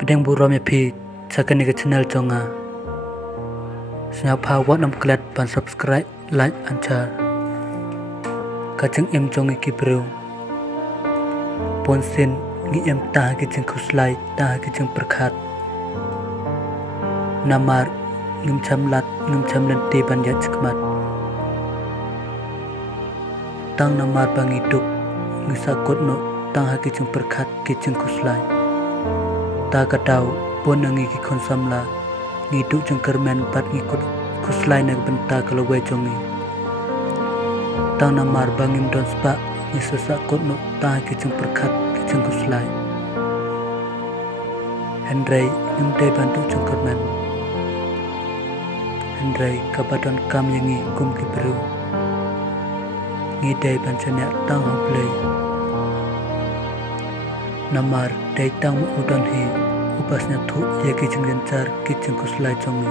Pedang buram ya pi sakan ke channel jonga. Senyap hawat nam klat pan subscribe like and share. Kacang em jongi ki bro. Ponsen ngi em ta ki jeng khuslai ta ki jeng perkhat. Namar ngim chamlat ngim chamlan te ban ya chikmat. Tang namar bangi duk ngi sakot no tang ha ki jeng perkhat ki jeng khuslai. Ta katau pon ngi ki khon samla ngi duk jeng kermen bat ngi kut khuslai nak benta kalau gue jongi. Tang namar bangim don spa ngi sesakot no ta ki jeng perkhat ki jeng khuslai. Hendrai ngim dai bantu jeng kermen. Hendrai kabadon kam yangi kum ki beru. Ngi dai ban chanya tang hau play. Namar dai tang mu udon hi upasnya thu ya ki jeng gencar ki jeng khuslai jongi.